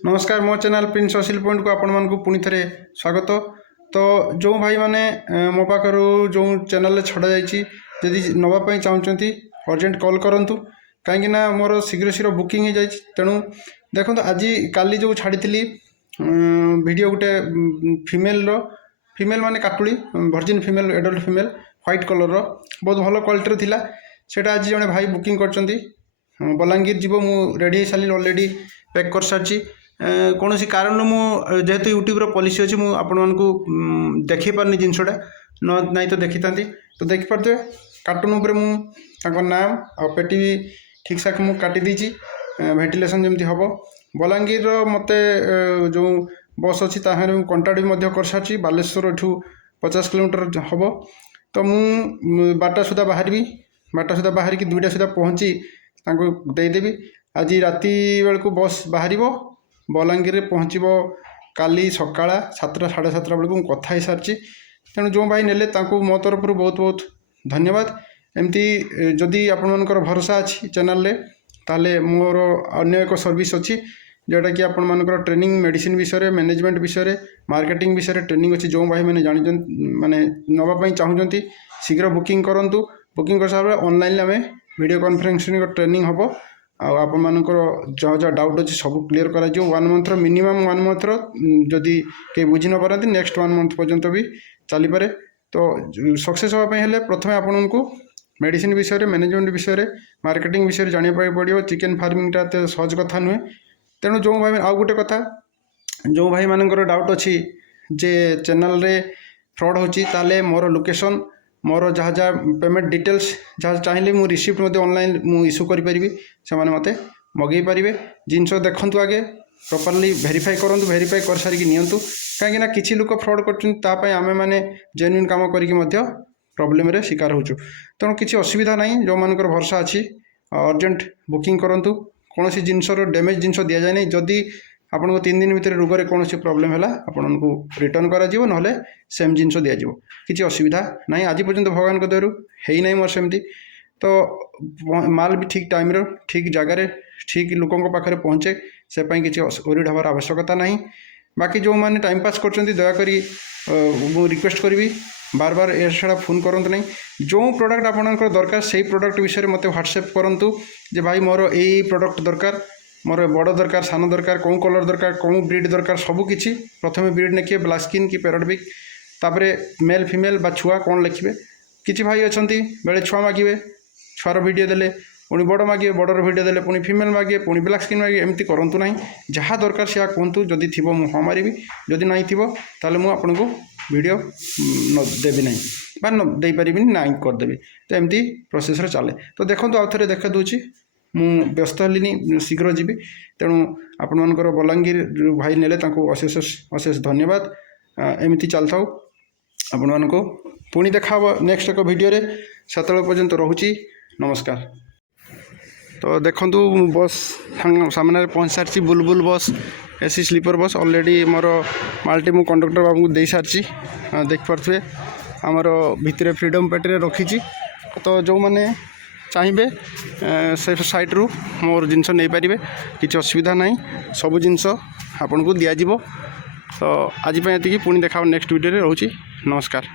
नमस्कार मो channel Prince Aseel point को आपण मानक पुणी थे स्वागत। तो जो भाई मैंने मो पाखर जो चैनल छड़ा जादी नापी चाहते अर्जेंट कॉल करूँ कहीं मोर शीघ्र शीघ्र बुकिंग हो जाए। तेणु देखो आज काली जो छाड़ी वीडियो गोटे फीमेल माने काटुड़ी virgin female adult female white colour बहुत भल क्वालिटी थिला सेटा आज जड़े भाई बुकिंग कर बलांगीर जीव मु रेडी सारी ऑलरेडी पैक कर सारी कौन कारण जेहेतु यूट्यूब पॉलिसी अच्छी मुझे आपण मानक देखी पारनी जिनसटा ना तो देखी था तो देखिपे कार्टून उपर मुझे नाम आ पेटी भी ठीक ठाक मुझे काटी देती भेंटिलेसन जमी हम बलांगीर मत जो बस अच्छी कंटाक्ट भी कर सारी बालेश्वर एठू 50 किलोमीटर हम तो मु बारटा सुधा बाहर की 2टा सुधा पहुँची देदेवी आज राति बेलू बस बाहर बलांगीर में पहुँचब काली सकाला 7टा साढ़े 7टा बेलू कथा हो सारी। तेणु जो भाई नेले मो तरफ बहुत बहुत धन्यवाद। एमती जदि आपणकर भरोसा अच्छी चैनल रे ताले मोर अन्य एक सर्विस अच्छी जोटा कि आपण मानकर ट्रेनिंग मेडिसिन विषय मैनेजमेंट विषय मार्केटिंग विषय ट्रेनिंग अच्छी जो भाई मैंने जानी माने नापी चाहते शीघ्र बुकिंग करूँ। बुकिंग कर सारा ऑनलाइन आम वीडियो कॉन्फ्रेंसिंग ट्रेनिंग हम आपंकर जहाँ जहाँ डाउट अच्छे सब क्लीयर कर 1 मंथर मिनिमम 1 मंथर जदि कहीं बुझी न पारती नेक्स्ट 1 मंथ पर्यंत भी चली पारे। तो सक्सेस होगापी प्रथम आपण को मेडिसिन विषय मैनेजमेंट विषय मार्केटिंग विषय जानापी पड़ो। चिकेन फार्मिंगटा तो सहज कथा नुहे। तेणु जो भाई आउ गोटे कथा जो भाई मानकर डाउट अच्छी जे चैनल रे फ्रॉड होची ताले मोर लोकेशन मोर जहाँ जहाँ पेमेंट डिटेल्स जहाँ चाहिए मुझे रिसीप्ट ऑनलाइन मु इश्यू करी से मते मगै पारे जिनस देखु आगे प्रॉपर्ली वेरीफाई करूँ वेरीफाई कर सारिकी नियंतु कहीं किसी लोग फ्रॉड कर आम मैंने जेन्युइन काम करके प्रॉब्लम रे शिकार होचु। तेणु किसी असुविधा ना जो मानकर भरोसा अच्छी अर्जेंट बुकिंग करूँ कौन जिनसर डैमेज जिनस दि जाए नहीं जदि आपको 3 दिन भितर रोग कौन प्रोब्लेम है आपन को रिटर्न करा ना सेम जिनस दिज्व किसी असुविधा ना। आज पर्यंत भगवान को दयारू है ना मोर सेमती तो माल भी ठीक टाइम ठीक जगार ठीक लोकों पाखे पहुँचे से किसी ओरिड हबार आवश्यकता ना। बाकी जो मैंने टाइम पास कर दयाकोरी रिक्वेस्ट करी बार बार ए छड़ा फोन करूँ ना जो प्रोडक्ट आपंकर दरकार से प्रोडक्ट विषय मत व्हाट्सएप करूँ जे भाई मोर यही प्रोडक्ट दरकार मोर बड़ दरकार सान दरकार कौन कलर दरकार कौन ब्रीड दरकार सबकि प्रथम ब्रीड लिखे ब्लैक स्किन कि पैरोट तापर मेल फीमेल बा छुआ कौन लिखे किसी भाई अच्छा बेले छुआ मागे छुआर वीडियो देले पुणी बड़ मागे बड़र वीडियो देले पुणी फीमेल मागे पुणी ब्लैक स्किन मागे एमती करूँ ना जहाँ दरकार से कहतु जदि थी मुझे हाँ मारि जदि ना थो मुझे आपन को वीडियो न देवी ना बा न दे पारि ना करदेवी तो एमती प्रोसेस चले। तो देखो आउ थे देखा दूची मु व्यस्त हलिनी शीघ्र जीवी। तेणु आपण मानकर बलांगीर भाई नेले अशेष अशेष धन्यवाद। एमती चलता आपण मानक पुणी देखा नेक्स्ट एक वीडियो रे सेत पर्यंत रोची नमस्कार। तो देखु बस सामने पहुँच सारी बुलबुल bus AC sleeper bus already मोर माल्टी मु कंडक्टर बाबू को दे सारी देख पारे आमर भितर फ्रीडम पेटी रखी। तो जो मैंने चाहिए से साइट रू मोर जिनस नहीं पारे किसी असुविधा ना सब जिनस आपन को दिज्व। तो आज ये पुणी देखा नेक्स्ट वीडियो रोची नमस्कार।